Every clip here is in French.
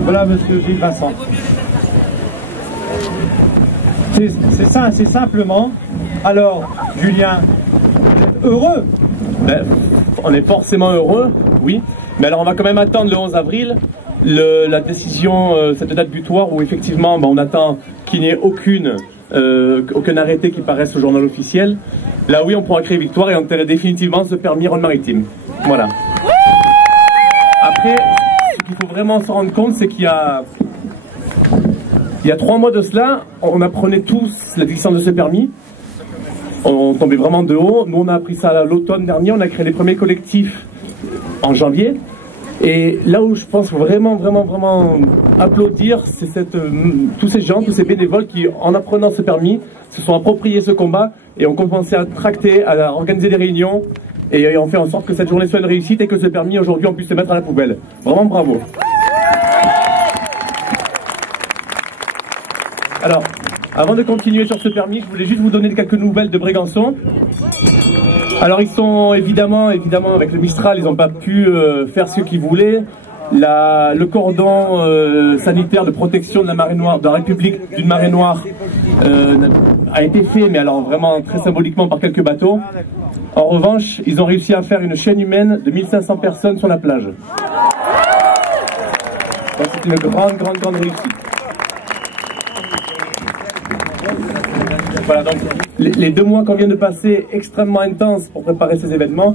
Voilà, monsieur Gilles Vincent. C'est ça, c'est simplement. Alors, Julien, vous êtes heureux? Ben, on est forcément heureux, oui. Mais alors, on va quand même attendre le 11 avril, la décision, cette date butoir où effectivement, ben, on attend qu'il n'y ait aucun arrêté qui paraisse au journal officiel. Là, oui, on pourra créer victoire et enterrer définitivement ce permis Rhône-Maritime. Voilà. Après, ce qu'il faut vraiment se rendre compte, c'est qu'il y a 3 mois de cela, on apprenait tous l'existence de ce permis. On tombait vraiment de haut. Nous, on a appris ça à l'automne dernier. On a créé les premiers collectifs en janvier. Et là où je pense vraiment applaudir, c'est tous ces gens, tous ces bénévoles qui, en apprenant ce permis, se sont appropriés ce combat et ont commencé à tracter, à organiser des réunions et ont fait en sorte que cette journée soit une réussite et que ce permis, aujourd'hui, on puisse le mettre à la poubelle. Vraiment bravo. Alors, avant de continuer sur ce permis, je voulais juste vous donner quelques nouvelles de Brégançon. Alors, ils sont évidemment, avec le Mistral, ils n'ont pas pu faire ce qu'ils voulaient. Le cordon sanitaire de protection de la marée noire, de la République d'une marée noire, a été fait, mais alors vraiment très symboliquement par quelques bateaux. En revanche, ils ont réussi à faire une chaîne humaine de 1500 personnes sur la plage. C'est une grande réussite. Voilà, donc les 2 mois qu'on vient de passer, extrêmement intenses pour préparer ces événements,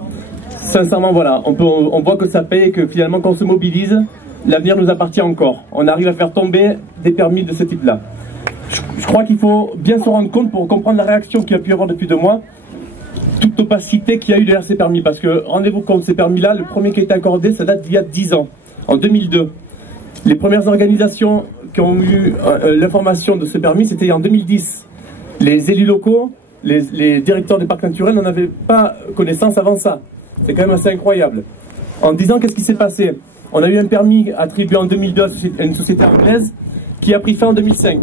sincèrement, voilà, on voit que ça paye et que finalement, quand on se mobilise, l'avenir nous appartient encore. On arrive à faire tomber des permis de ce type-là. Je crois qu'il faut bien se rendre compte pour comprendre la réaction qu'il y a pu y avoir depuis 2 mois, toute opacité qu'il y a eu derrière ces permis. Parce que, rendez-vous compte, ces permis-là, le premier qui a été accordé, ça date d'il y a 10 ans, en 2002. Les premières organisations qui ont eu l'information de ce permis, c'était en 2010. Les élus locaux, les directeurs des parcs naturels n'en avaient pas connaissance avant ça. C'est quand même assez incroyable. En 10 ans, qu'est-ce qui s'est passé? On a eu un permis attribué en 2002 à une société anglaise qui a pris fin en 2005.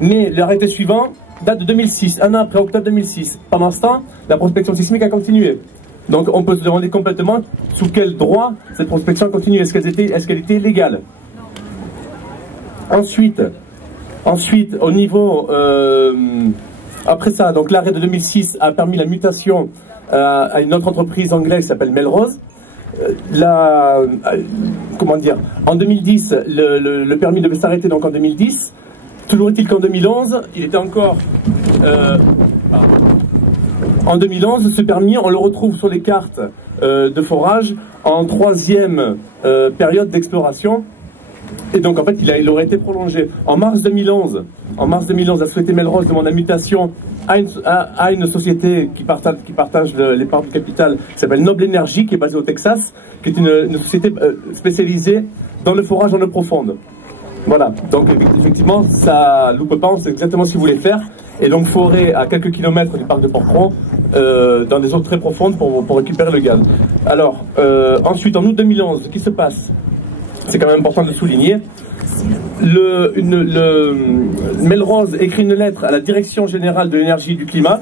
Mais l'arrêté suivant date de 2006, un an après, octobre 2006. Pendant ce temps, la prospection sismique a continué. Donc on peut se demander complètement sous quel droit cette prospection a continué. Est-ce qu'elle était légale? Ensuite, au niveau... après ça, donc l'arrêt de 2006 a permis la mutation à une autre entreprise anglaise qui s'appelle Melrose. Comment dire, en 2010, le permis devait s'arrêter donc en 2010. Toujours est-il qu'en 2011, il était encore... en 2011, ce permis, on le retrouve sur les cartes de forage en 3e période d'exploration. Et donc en fait, il aurait été prolongé. En mars 2011, la société Melrose demande la mutation à une société qui partage les parts du capital, qui s'appelle Noble Energy, qui est basée au Texas, qui est une société spécialisée dans le forage en eau profonde. Voilà, donc effectivement, ça loupe pas, on sait exactement ce qu'ils voulaient faire. Et donc forer à quelques kilomètres du parc de Port-Cros, dans des eaux très profondes pour récupérer le gaz. Alors, ensuite, en août 2011, ce qui se passe, c'est quand même important de souligner, Melrose écrit une lettre à la Direction Générale de l'Énergie et du Climat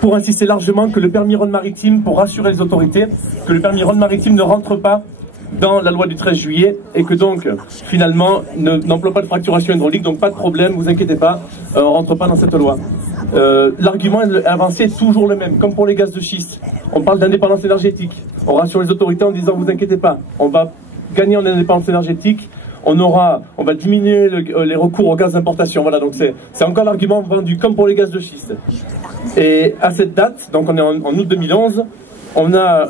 pour insister largement que le permis Rhône-Maritime, pour rassurer les autorités, que le permis Rhône-Maritime ne rentre pas dans la loi du 13 juillet et que donc, finalement, n'emploie pas de fracturation hydraulique, donc pas de problème, vous inquiétez pas, on ne rentre pas dans cette loi. L'argument avancé est toujours le même, comme pour les gaz de schiste. On parle d'indépendance énergétique, on rassure les autorités en disant, vous inquiétez pas, on va gagner en indépendance énergétique, on va diminuer les recours aux gaz d'importation. Voilà, donc c'est encore l'argument vendu comme pour les gaz de schiste. Et à cette date, donc on est en août 2011, on a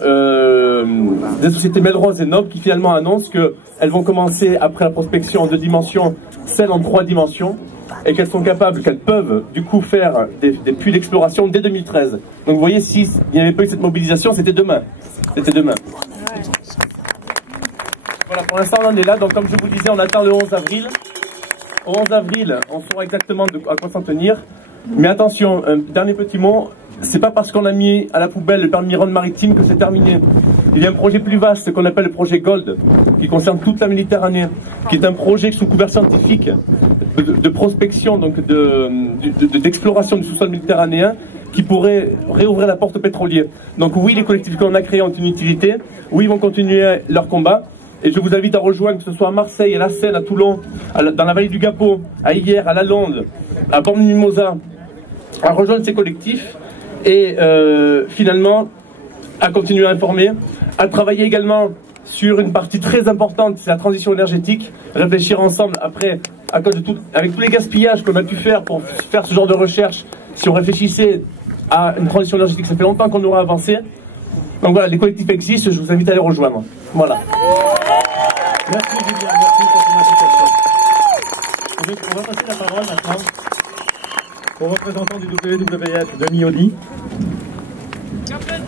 des sociétés Melrose et Noble qui finalement annoncent qu'elles vont commencer, après la prospection en 2 dimensions, celle en 3 dimensions, et qu'elles peuvent du coup faire des puits d'exploration dès 2013. Donc vous voyez, s'il n'y avait pas eu cette mobilisation, c'était demain. C'était demain. Voilà, pour l'instant on en est là, donc comme je vous disais, on attend le 11 avril. Au 11 avril, on saura exactement à quoi s'en tenir. Mais attention, un dernier petit mot, c'est pas parce qu'on a mis à la poubelle le permis Rhône-Maritime que c'est terminé. Il y a un projet plus vaste qu'on appelle le projet Gold, qui concerne toute la Méditerranée, qui est un projet sous couvert scientifique de prospection, donc d'exploration du sous-sol méditerranéen, qui pourrait réouvrir la porte aux pétroliers. Donc oui, les collectifs qu'on a créés ont une utilité, oui, ils vont continuer leur combat, Et je vous invite à rejoindre, que ce soit à Marseille, à la Seine, à Toulon, dans la vallée du Gapot, à Hyères, à La Londe, à Bormes-Mimosa, à rejoindre ces collectifs et finalement à continuer à informer, à travailler également sur une partie très importante, c'est la transition énergétique, réfléchir ensemble après, à cause de tout, avec tous les gaspillages qu'on a pu faire pour faire ce genre de recherche, si on réfléchissait à une transition énergétique, ça fait longtemps qu'on aurait avancé. Donc voilà, les collectifs existent, je vous invite à les rejoindre. Voilà. Merci Julien, merci pour ton implication. On va passer la parole maintenant au représentant du WWF, Denis Audy.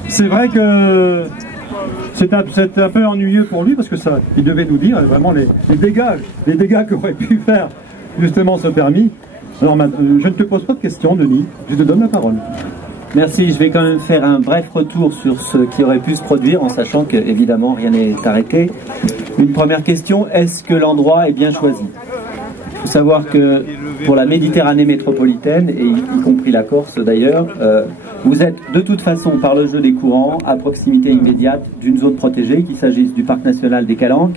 C'est vrai que c'est un peu ennuyeux pour lui parce que ça, il devait nous dire vraiment les dégâts qu'aurait pu faire justement ce permis. Alors je ne te pose pas de questions, Denis, je te donne la parole. Merci, je vais quand même faire un bref retour sur ce qui aurait pu se produire en sachant qu'évidemment rien n'est arrêté. Une première question, est-ce que l'endroit est bien choisi? Il faut savoir que pour la Méditerranée métropolitaine, et y compris la Corse d'ailleurs, vous êtes de toute façon par le jeu des courants à proximité immédiate d'une zone protégée, qu'il s'agisse du parc national des Calanques,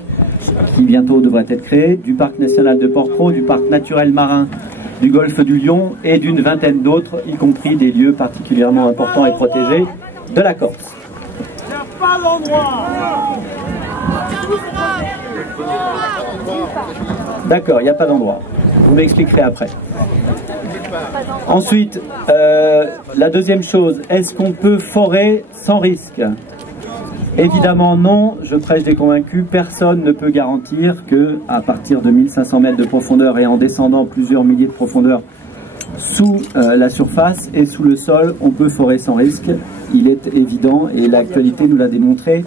qui bientôt devrait être créé, du parc national de Porquerolles, du parc naturel marin du golfe du Lion et d'une vingtaine d'autres, y compris des lieux particulièrement importants et protégés de la Corse. Il n'y a pas d'endroit. D'accord, il n'y a pas d'endroit. Vous m'expliquerez après. Ensuite, la deuxième chose, est-ce qu'on peut forer sans risque? Évidemment non, je prêche des convaincus, personne ne peut garantir que à partir de 1500 mètres de profondeur et en descendant plusieurs milliers de profondeur sous la surface et sous le sol, on peut forer sans risque. Il est évident et l'actualité nous l'a démontré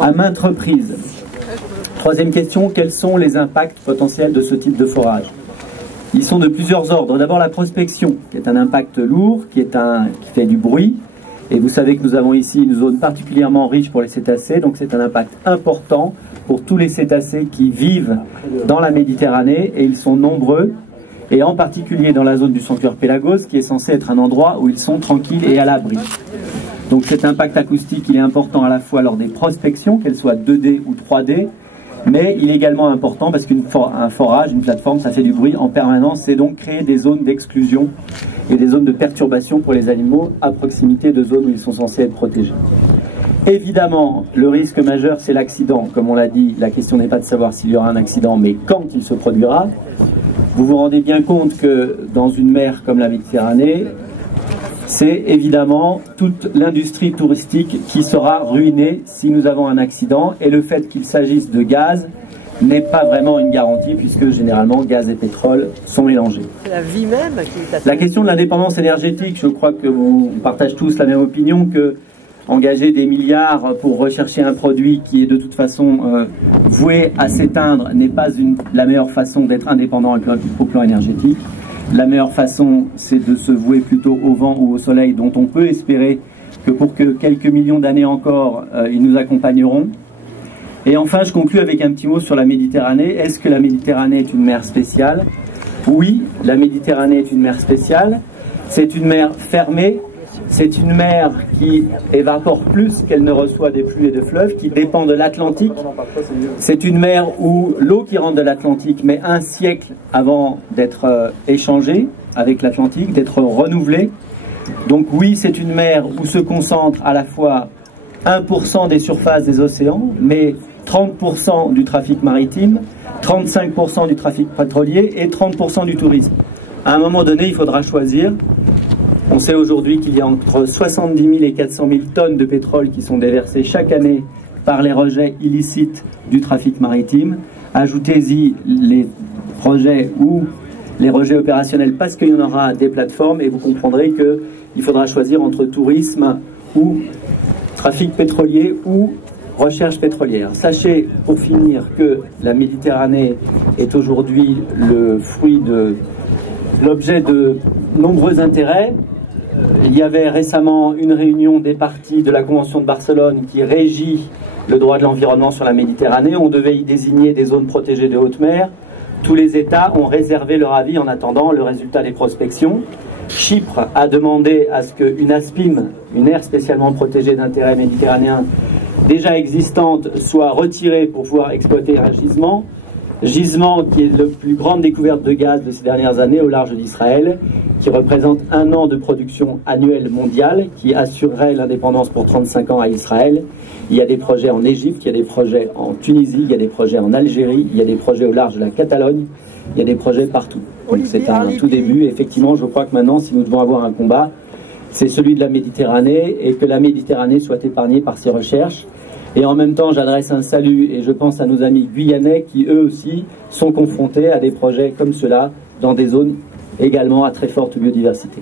à maintes reprises. Troisième question, quels sont les impacts potentiels de ce type de forage? Ils sont de plusieurs ordres. D'abord la prospection, qui est un impact lourd, qui fait du bruit. Et vous savez que nous avons ici une zone particulièrement riche pour les cétacés, donc c'est un impact important pour tous les cétacés qui vivent dans la Méditerranée, et ils sont nombreux, et en particulier dans la zone du sanctuaire Pélagos, qui est censé être un endroit où ils sont tranquilles et à l'abri. Donc cet impact acoustique, il est important à la fois lors des prospections, qu'elles soient 2D ou 3D, mais il est également important parce qu'un forage, une plateforme, ça fait du bruit en permanence, c'est donc créer des zones d'exclusion et des zones de perturbation pour les animaux à proximité de zones où ils sont censés être protégés. Évidemment, le risque majeur, c'est l'accident. Comme on l'a dit, la question n'est pas de savoir s'il y aura un accident, mais quand il se produira. Vous vous rendez bien compte que dans une mer comme la Méditerranée, c'est évidemment toute l'industrie touristique qui sera ruinée si nous avons un accident, et le fait qu'il s'agisse de gaz n'est pas vraiment une garantie puisque généralement gaz et pétrole sont mélangés. La vie même qui est La question de l'indépendance énergétique, je crois que on partage tous la même opinion, que engager des milliards pour rechercher un produit qui est de toute façon voué à s'éteindre n'est pas la meilleure façon d'être indépendant au plan énergétique. La meilleure façon, c'est de se vouer plutôt au vent ou au soleil, dont on peut espérer que pour que quelques millions d'années encore, ils nous accompagneront. Et enfin, je conclue avec un petit mot sur la Méditerranée. Est-ce que la Méditerranée est une mer spéciale? Oui, la Méditerranée est une mer spéciale. C'est une mer fermée. C'est une mer qui évapore plus qu'elle ne reçoit des pluies et de fleuves, qui dépend de l'Atlantique. C'est une mer où l'eau qui rentre de l'Atlantique met un siècle avant d'être échangée avec l'Atlantique, d'être renouvelée. Donc oui, c'est une mer où se concentre à la fois 1% des surfaces des océans, mais 30% du trafic maritime, 35% du trafic pétrolier et 30% du tourisme. À un moment donné, il faudra choisir. On sait aujourd'hui qu'il y a entre 70 000 et 400 000 tonnes de pétrole qui sont déversées chaque année par les rejets illicites du trafic maritime. Ajoutez-y les projets ou les rejets opérationnels parce qu'il y en aura des plateformes et vous comprendrez qu'il faudra choisir entre tourisme ou trafic pétrolier ou recherche pétrolière. Sachez pour finir que la Méditerranée est aujourd'hui le fruit de l'objet de nombreux intérêts. Il y avait récemment une réunion des parties de la Convention de Barcelone qui régit le droit de l'environnement sur la Méditerranée. On devait y désigner des zones protégées de haute mer. Tous les États ont réservé leur avis en attendant le résultat des prospections. Chypre a demandé à ce qu'une ASPIM, une aire spécialement protégée d'intérêt méditerranéen, déjà existantes soient retirées pour pouvoir exploiter un gisement qui est la plus grande découverte de gaz de ces dernières années au large d'Israël, qui représente 1 an de production annuelle mondiale, qui assurerait l'indépendance pour 35 ans à Israël. Il y a des projets en Égypte, il y a des projets en Tunisie, il y a des projets en Algérie, il y a des projets au large de la Catalogne, il y a des projets partout. Donc c'est un tout début. Effectivement, je crois que maintenant, si nous devons avoir un combat, c'est celui de la Méditerranée, et que la Méditerranée soit épargnée par ces recherches. Et en même temps, j'adresse un salut, et je pense à nos amis guyanais qui, eux aussi, sont confrontés à des projets comme cela, dans des zones également à très forte biodiversité.